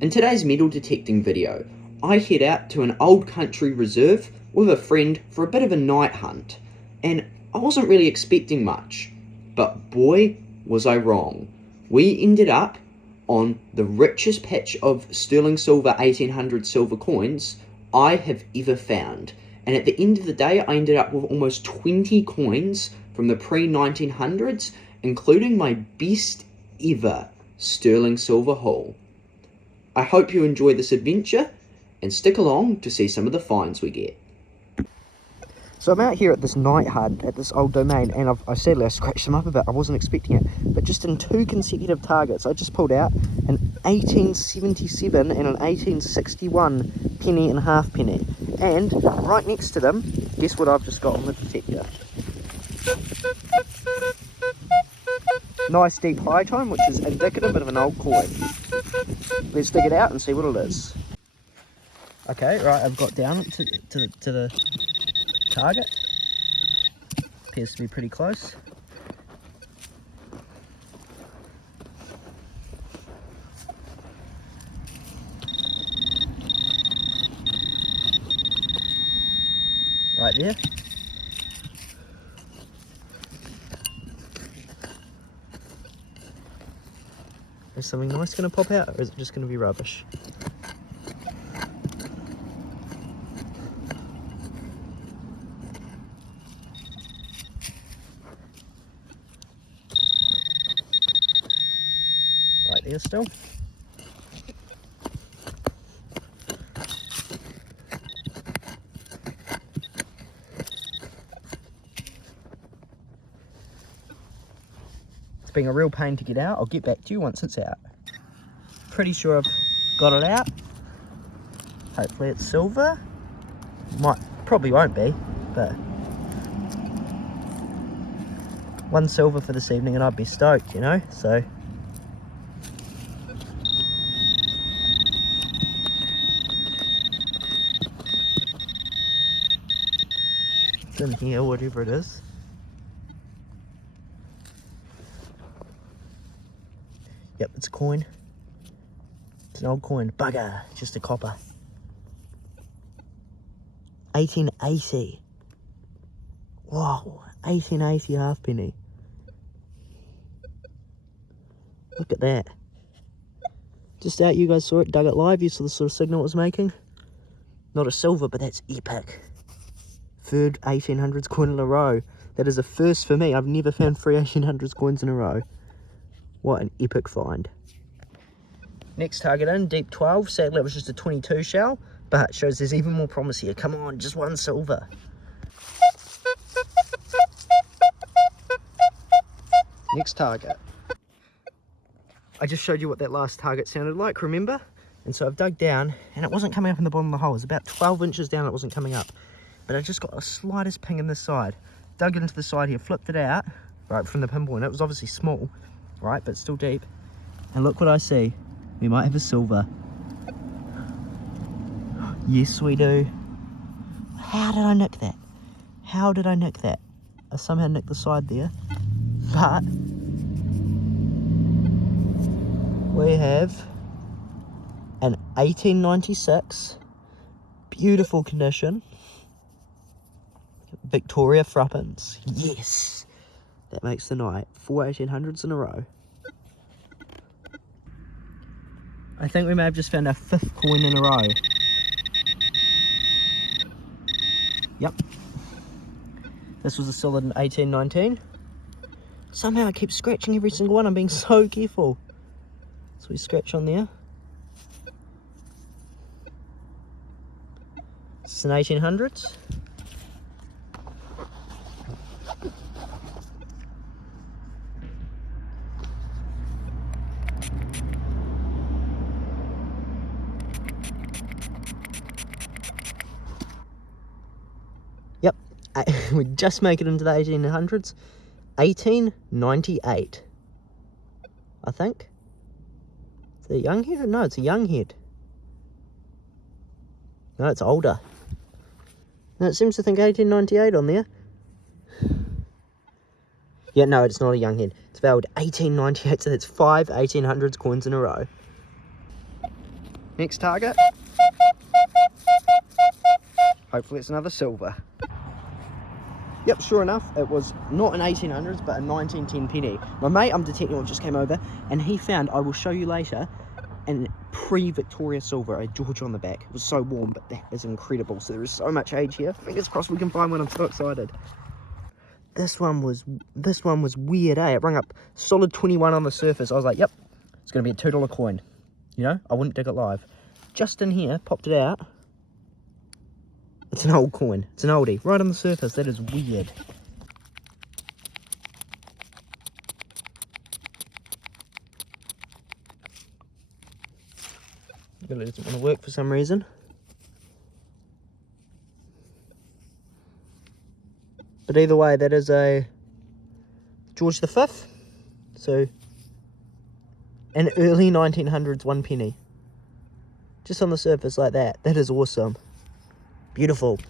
In today's metal detecting video, I head out to an old country reserve with a friend for a bit of a night hunt, and I wasn't really expecting much, but boy was I wrong. We ended up on the richest patch of sterling silver 1800 silver coins I have ever found, and at the end of the day I ended up with almost 20 coins from the pre-1900s, including my best ever sterling silver haul. I hope you enjoy this adventure and stick along to see some of the finds we get. So I'm out here at this night hunt at this old domain, and I sadly scratched them up a bit. I wasn't expecting it, but just in 2 consecutive targets I just pulled out an 1877 and an 1861 penny and halfpenny, and right next to them, guess what I've just got on the detector? Nice deep high tone, which is indicative of an old coin. Let's dig it out and see what it is. Okay, right, I've got down to the target. Appears to be pretty close. Right there. Is something nice going to pop out, or is it just going to be rubbish? Right there still. It's been a real pain to get out. I'll get back to you once it's out. Pretty sure I've got it out. Hopefully it's silver. Probably won't be, but one silver for this evening and I'd be stoked, you know, so. It's in here, whatever it is. Yep, it's a coin. It's an old coin. Bugger, just a copper. 1880. Whoa, 1880 halfpenny. Look at that. Just out, you guys saw it, dug it live, you saw the sort of signal it was making. Not a silver, but that's epic. Third 1800s coin in a row. That is a first for me. I've never found 3 1800s coins in a row. What an epic find. Next target in, deep 12. Sadly, it was just a 22 shell, but it shows there's even more promise here. Come on, just one silver. Next target. I just showed you what that last target sounded like, remember? And so I've dug down, and it wasn't coming up in the bottom of the hole. It was about 12 inches down, it wasn't coming up. But I just got a slightest ping in this side. Dug into the side here, flipped it out, right, from the pinpoint. It was obviously small, right, but still deep. And look what I see. We might have a silver. Yes, we do. How did I nick that? How did I nick that? I somehow nicked the side there. But we have an 1896, beautiful condition, Victoria Threepence. Yes! That makes the night. 4 1800s in a row. I think we may have just found our 5th coin in a row. Yep. This was a solid 1819. Somehow I keep scratching every single one. I'm being so careful. So we scratch on there. It's an 1800s. Yep, we just make it into the 1800s. 1898, I think. Is it a young head? No, it's a young head. No, it's older. No, it seems to think 1898 on there. Yeah, no, it's not a young head. It's valued 1898, so that's 5 1800s coins in a row. Next target. Hopefully it's another silver. Yep, sure enough, it was not an 1800s, but a 1910 penny. My mate I'm detecting just came over, and he found, I will show you later, an pre-Victoria silver, a George on the back. It was so warm, but that is incredible. So there is so much age here. Fingers crossed we can find one. I'm so excited. This one was weird, eh? It rung up solid 21 on the surface. I was like, yep, it's gonna be a $2 coin. You know, I wouldn't dig it live. Just in here, popped it out. It's an old coin. It's an oldie. Right on the surface. That is weird. It doesn't want to work for some reason. But either way, that is a George V. So, an early 1900s 1 penny. Just on the surface like that. That is awesome. Beautiful.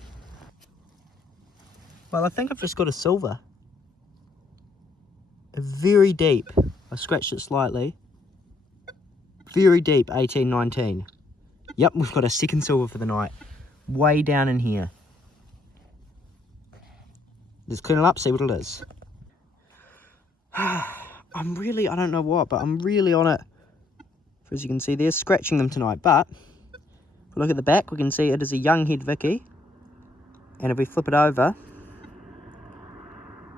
Well, I think I've just got a silver. Very deep. I scratched it slightly. Very deep, 1819. Yep, we've got a second silver for the night. Way down in here. Let's clean it up, see what it is. I don't know what, but I'm really on it. As you can see, they're scratching them tonight, but if we look at the back, we can see it is a young head Vicky. And if we flip it over,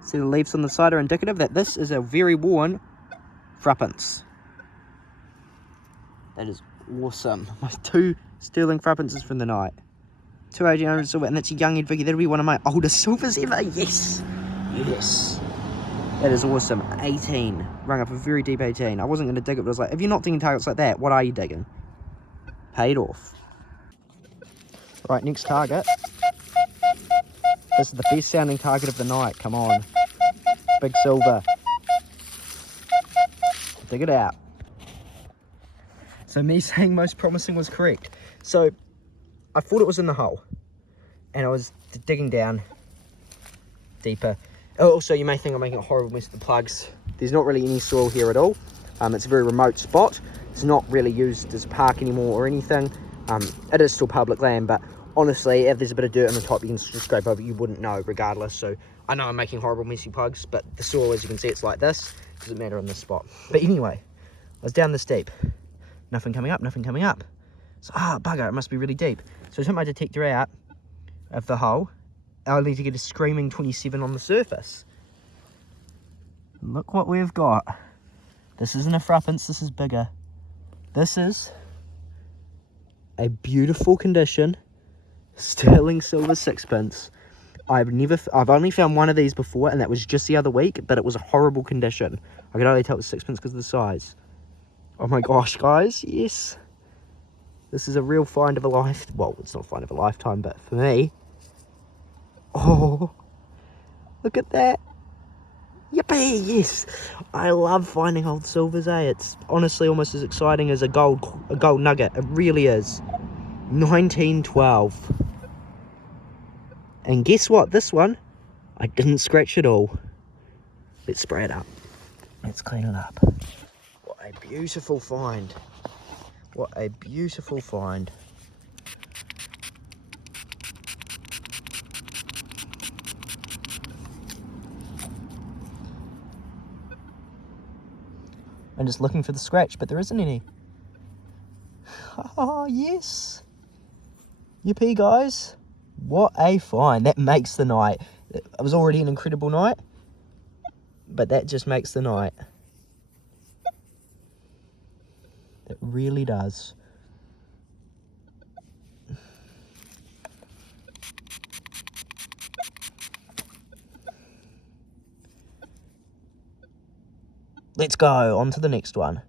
see the leaves on the side are indicative that this is a very worn threepence. That is awesome. My 2 sterling threepences from the night. 2 1800 silver, and that's a young head Vicky. That'll be one of my oldest silvers ever. Yes. Yes. That is awesome. 18. Rung up a very deep 18. I wasn't going to dig it, but I was like, if you're not digging targets like that, what are you digging? Paid off. Right, next target. This is the best sounding target of the night. Come on. Big silver. Dig it out. So me saying most promising was correct. So I thought it was in the hole. And I was digging down deeper. Oh, also, you may think I'm making a horrible mess of the plugs. There's not really any soil here at all. It's a very remote spot. It's not really used as a park anymore or anything. It is still public land, but honestly, if there's a bit of dirt on the top, you can just scrape over it. You wouldn't know regardless. So I know I'm making horrible messy plugs, but the soil, as you can see, it's like this. Doesn't matter on this spot. But anyway, I was down this deep. Nothing coming up, nothing coming up. So, bugger, it must be really deep. So I took my detector out of the hole. I need to get a screaming 27 on the surface. Look what we've got. This isn't a threepence, this is bigger. This is a beautiful condition sterling silver sixpence. I've only found one of these before, and that was just the other week, but it was a horrible condition. I could only tell it was sixpence because of the size. Oh my gosh, guys, yes. This is a real find of a life. Well, it's not a find of a lifetime, but for me. Oh, look at that. Yippee, yes. I love finding old silvers, eh? It's honestly almost as exciting as a gold nugget. It really is. 1912. And guess what? This one, I didn't scratch at all. Let's spray it up. Let's clean it up. What a beautiful find. What a beautiful find. I'm just looking for the scratch, but there isn't any. Oh, yes. Yippee, guys. What a find. That makes the night. It was already an incredible night, but that just makes the night. It really does. Let's go on to the next one.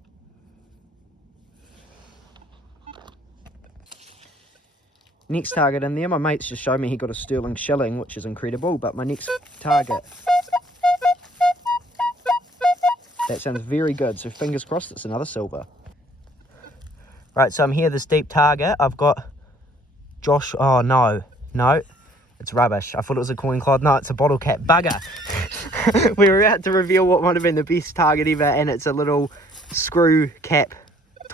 Next target in there, my mate's just showed me he got a sterling shilling, which is incredible, but my next target, that sounds very good, so fingers crossed it's another silver. Right, so I'm here, this deep target, I've got Josh, oh no, it's rubbish. I thought it was a coin cloth, no, it's a bottle cap, bugger. We were about to reveal what might have been the best target ever, and it's a little screw cap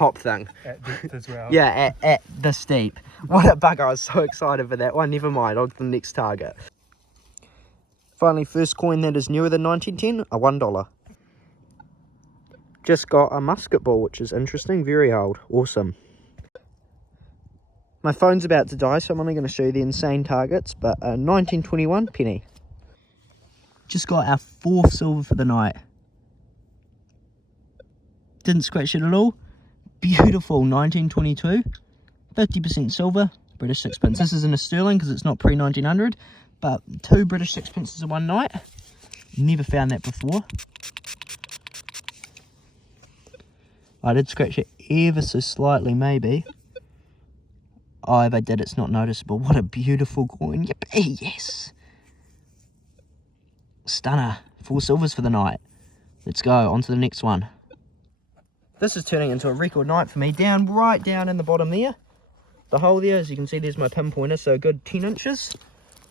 top thing. At depth as well. Yeah, at this deep. What a bugger, I was so excited for that one. Never mind, on to the next target. Finally, first coin that is newer than 1910, a $1. Just got a musket ball, which is interesting, very old, awesome. My phone's about to die, so I'm only going to show you the insane targets, but a 1921 penny. Just got our 4th silver for the night. Didn't scratch it at all. Beautiful 1922, 50% silver, British sixpence. This isn't a sterling because it's not pre-1900, but 2 British sixpences in one night. Never found that before. I did scratch it ever so slightly, maybe. Oh, if I did, it's not noticeable. What a beautiful coin. Yippee, yes. Stunner. 4 silvers for the night. Let's go, on to the next one. This is turning into a record night for me. Right down in the bottom there. The hole there, as you can see, there's my pinpointer, so a good 10 inches.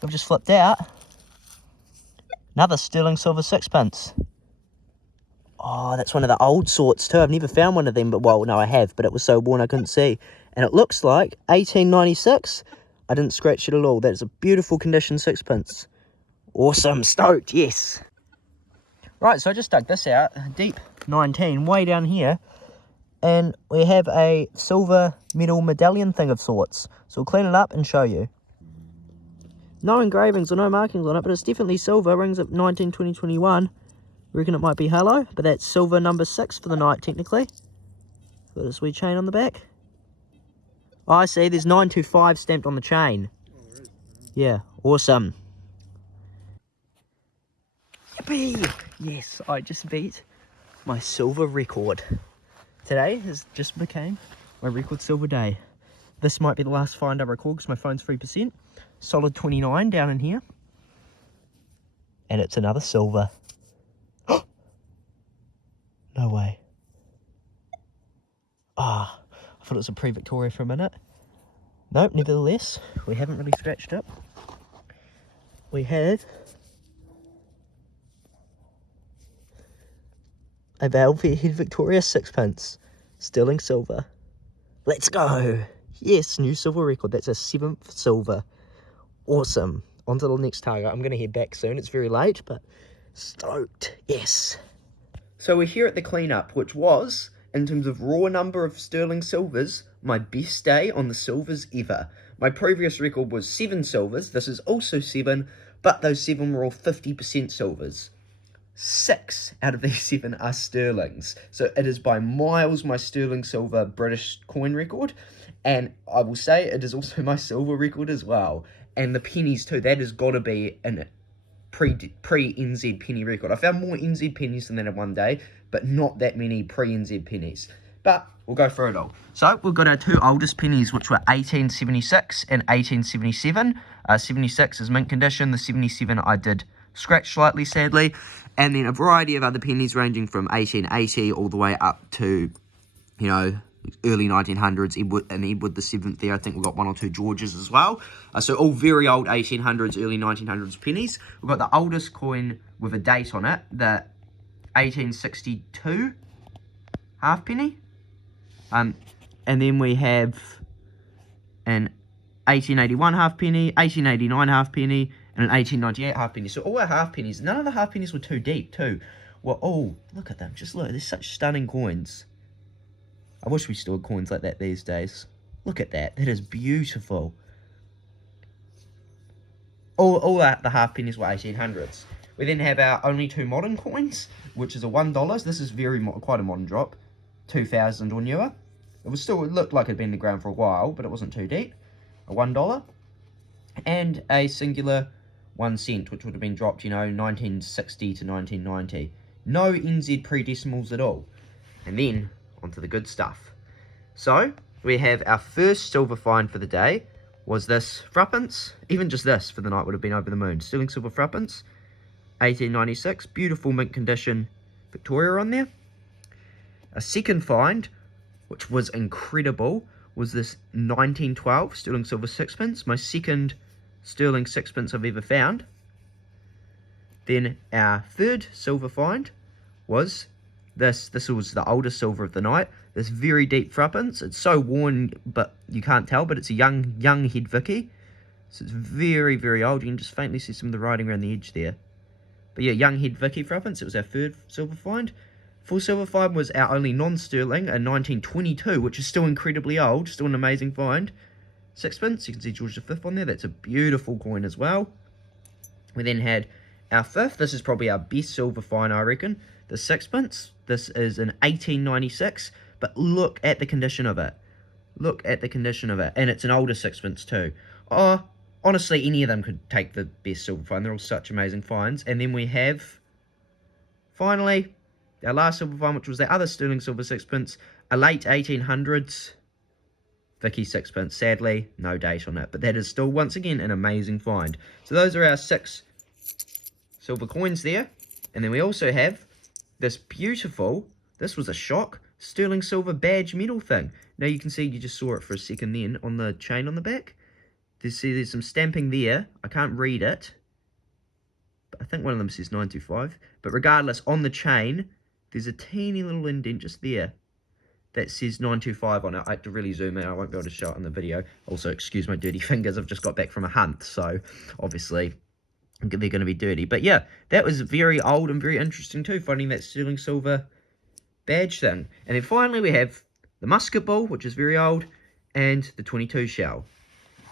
I've just flipped out. Another sterling silver sixpence. Oh, that's one of the old sorts too. I've never found one of them, but well, no, I have, but it was so worn I couldn't see. And it looks like 1896. I didn't scratch it at all. That is a beautiful condition sixpence. Awesome, stoked, yes. Right, so I just dug this out, deep 19, way down here. And we have a silver medal medallion thing of sorts. So we'll clean it up and show you. No engravings or no markings on it, but it's definitely silver. Rings up 19, 20, 21. Reckon it might be halo, but that's silver number 6 for the night, technically. Got a sweet chain on the back. Oh, I see, there's 925 stamped on the chain. Yeah, awesome. Yippee! Yes, I just beat my silver record. Today has just became my record silver day. This might be the last find I record because my phone's 3%. Solid 29 down in here. And it's another silver. No way. Ah, I thought it was a pre-Victoria for a minute. Nope, nevertheless, we haven't really scratched it. We have a Belvedere Victoria sixpence, sterling silver. Let's go! Yes, new silver record. That's a 7th silver. Awesome. On to the next target. I'm going to head back soon. It's very late, but stoked. Yes. So we're here at the cleanup, which was, in terms of raw number of sterling silvers, my best day on the silvers ever. My previous record was 7 silvers. This is also 7, but those 7 were all 50% silvers. 6 out of these 7 are sterlings. So it is by miles my sterling silver British coin record. And I will say it is also my silver record as well. And the pennies too. That has got to be an pre-NZ penny record. I found more NZ pennies than that in one day, but not that many pre-NZ pennies. But we'll go through it all. So we've got our 2 oldest pennies, which were 1876 and 1877. 76 is mint condition. The 77 I did scratch slightly, sadly. And then a variety of other pennies ranging from 1880 all the way up to, you know, early 1900s, Edward the 7th there. I think we've got 1 or 2 Georges as well. So all very old 1800s, early 1900s pennies. We've got the oldest coin with a date on it, the 1862 halfpenny. And then we have an 1881 halfpenny, 1889 halfpenny, and an 1898 halfpenny. So all our halfpennies, none of the halfpennies were too deep too. Well, oh, look at them. Just look, they're such stunning coins. I wish we still had coins like that these days. Look at that. That is beautiful. All the halfpennies were 1800s. We then have our only 2 modern coins, which is a $1. This is quite a modern drop. 2000 or newer. It looked like it had been in the ground for a while, but it wasn't too deep. A $1. And a singular 1 cent, which would have been dropped, 1960 to 1990. No NZ pre-decimals at all. And then onto the good stuff. So we have our first silver find for the day was this threepence. Even just this for the night would have been over the moon. Sterling silver threepence, 1896, beautiful mint condition Victoria on there. A second find, which was incredible, was this 1912 sterling silver sixpence, my second sterling sixpence I've ever found. Then our third silver find was this was the oldest silver of the night, this very deep threepence. It's so worn, but you can't tell, but it's a young head Vicky. So it's very, very old. You can just faintly see some of the writing around the edge there. But yeah, young head Vicky threepence. It was our third silver find. Full silver find was our only non-sterling in 1922, which is still incredibly old. Still an amazing find. Sixpence. You can see George V on there. That's a beautiful coin as well. We then had our fifth. This is probably our best silver find, I reckon. The sixpence. This is in 1896. But look at the condition of it. Look at the condition of it. And it's an older sixpence too. Oh, honestly, any of them could take the best silver find. They're all such amazing finds. And then we have, finally, our last silver find, which was the other sterling silver sixpence, a late 1800s Vicky sixpence. Sadly, no date on it. But that is still, once again, an amazing find. So those are our 6 silver coins there. And then we also have this beautiful, this was a shock, sterling silver badge medal thing. Now you can see, you just saw it for a second then on the chain on the back. There's some stamping there. I can't read it, but I think one of them says 925. But regardless, on the chain, there's a teeny little indent just there that says 925 on it. I have to really zoom in. I won't be able to show it in the video. Also, excuse my dirty fingers. I've just got back from a hunt, so obviously they're going to be dirty. But yeah, that was very old and very interesting too, finding that sterling silver badge thing. And then finally we have the musket ball, which is very old, and the 22 shell.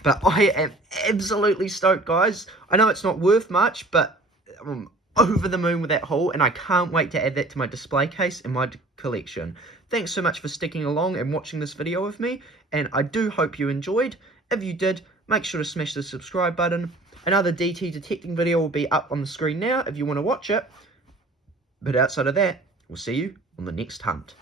But I am absolutely stoked, guys. I know it's not worth much, but I'm over the moon with that haul, and I can't wait to add that to my display case in my collection. Thanks so much for sticking along and watching this video with me, and I do hope you enjoyed. If you did, make sure to smash the subscribe button. Another DT detecting video will be up on the screen now if you want to watch it. But outside of that, we'll see you on the next hunt.